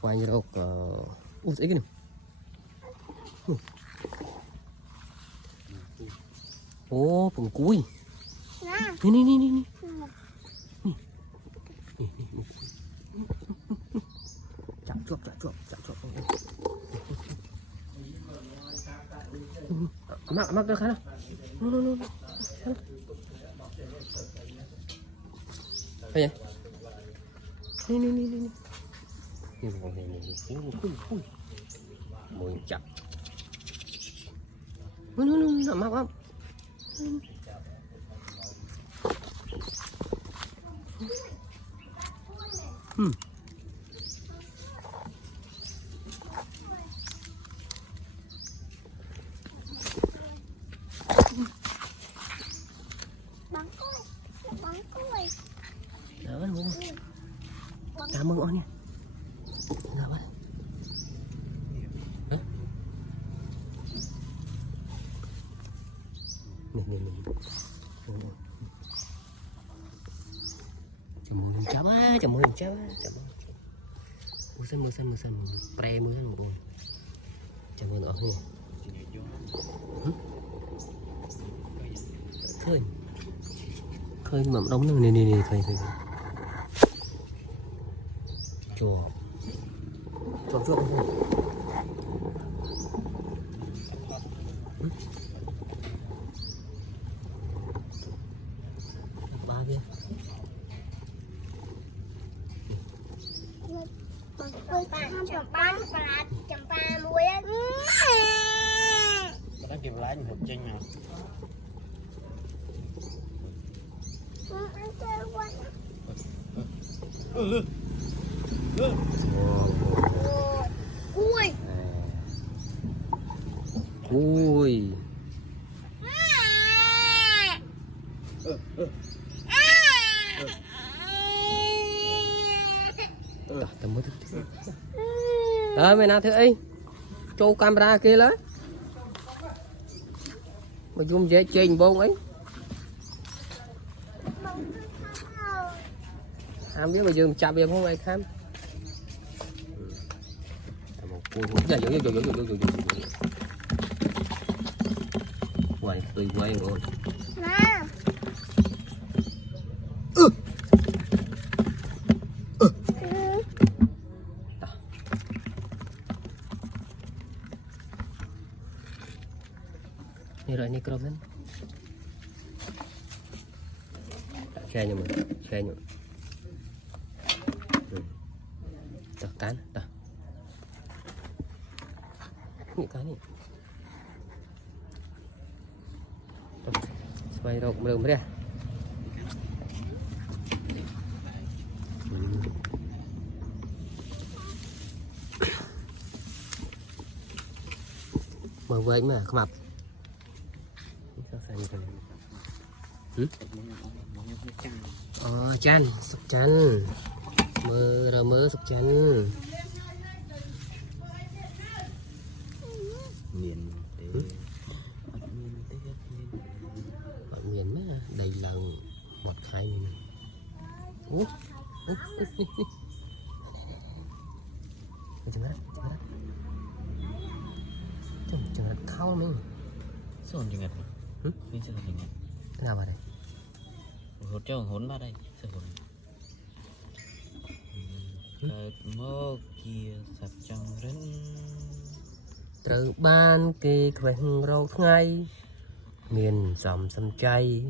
quay đâu ui cái này ô phần cuối nè chạm chuột mắc được khá nào đây nè mồi chặt nó mắc lắm bắn cối đó luôn cảm ơn anh nha nào bạn nè chầm môi chắp mưa xanh pre mưa xanh một chầm mưa nữa khơi mà đóng nè khơi chùa ba kia chầm ba muối á nó kịp lái một chân à ăn chơi quá ui tầm mới thức đó mày nào thử ấy cho camera kia lấy mà zoom dễ trình bông ấy ham biết bây giờ chạm em không ai khám quay tùy quay rồi ini rồi ini keren tak kayaknya tekan dah ini kan ini supaya rok belum dia mở với mà không mập chan sụp chan mơ sụp chan miền miền mà đầy lần một khai chẳng khao mình sao chừng ngặtนี่sẽ thành ngặt nào vào đây hột treo hỗn vào đây sẽ hỗn mơ kia sạch trong rắn từ ban kỳ quen râu ngay miền sầm sầm chay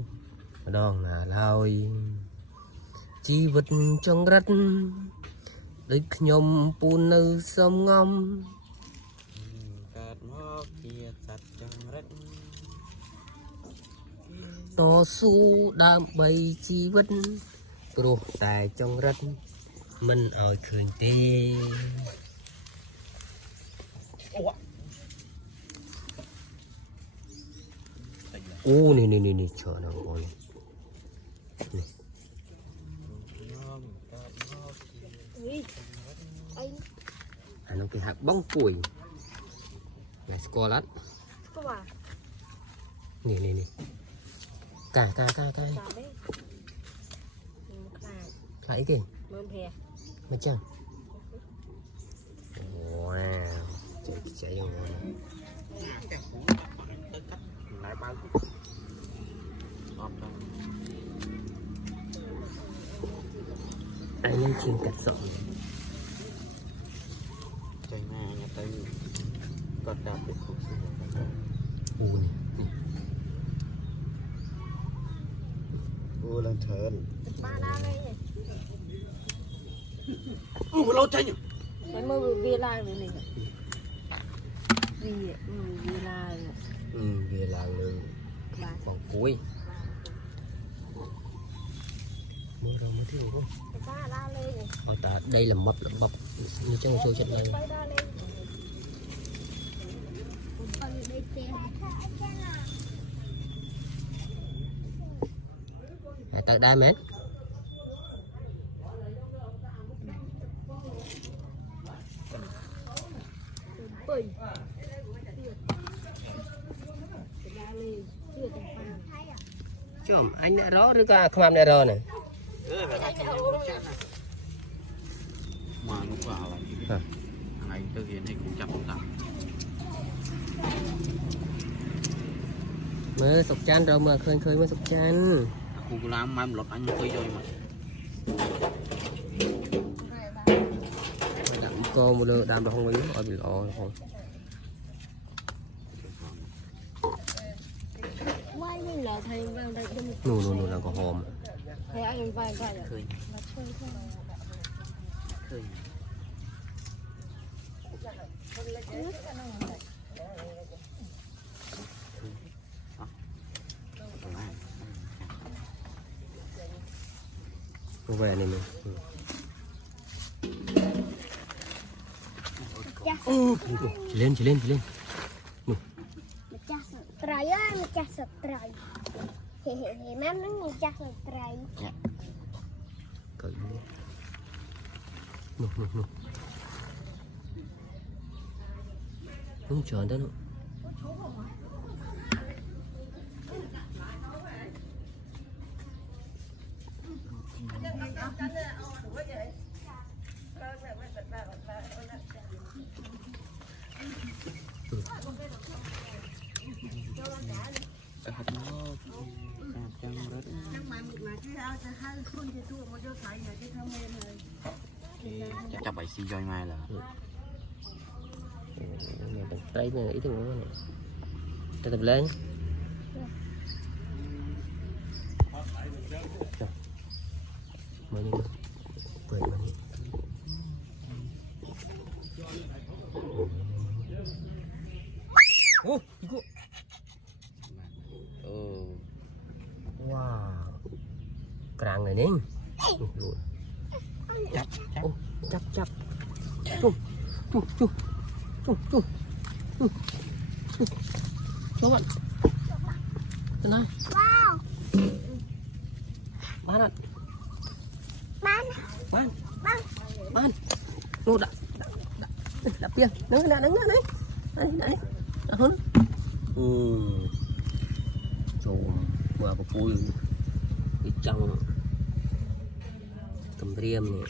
đòn là lôi chi vật trong đất đứt nhom pun nơi sông ngom mơ kia sạch trong rắnต่อสู้ដើម្បីជីវិតព្រោះតែចង្រិតមិនឲ្យឃើញទេអូនេះឈរណាបងនេះអានោះគេហៅបងពួយស្គាល់អត់នេះកាខ្លាអីគេមិនចឹង chạy vô rồi lại bao anh lên trên cắt sọn chạy mà nhà tay còn đạp được không u này ô lên thở ba đa đây ô lâu chạy nhỉ Mấy mơ vì lai với mình vì lai về là người còn cuối mưa đâu mới thiếu không ba đa đây ta đây là mập như trong show trận này ba đa đây con đây tiền tại đây mẹ bơi chôm anh đã rõ rồi cả không làm đã rõ này mà nó vào là ngày thực hiện thì cũng chậm lắm mơ sọc chan rồi mà khơi khơi mơ sọc chan cũng làm mai một lọt anh quay rồi mà đặng cô một lượng đam không có ở bị lọ không Quay mình là thầy vào đây đâm nụ là có hòm thầy anh vài vài à khơi khơi về này mình chỉ lên Macam setrai ya, macam setrai. Hehehe, memang macam setrai. cởi không chờ đó nữa chắc bảy xi roi mai là này bằng tay này ít nữa này ta tập lên mà đi quên mà đi ô ibu wow kerang này nè lụi chắc chú cho bạn tên này Wow, bán ạ ban, bán lô đã tiền đứng này đấy hơn trộm mà có cùi cái trong cầm riêng này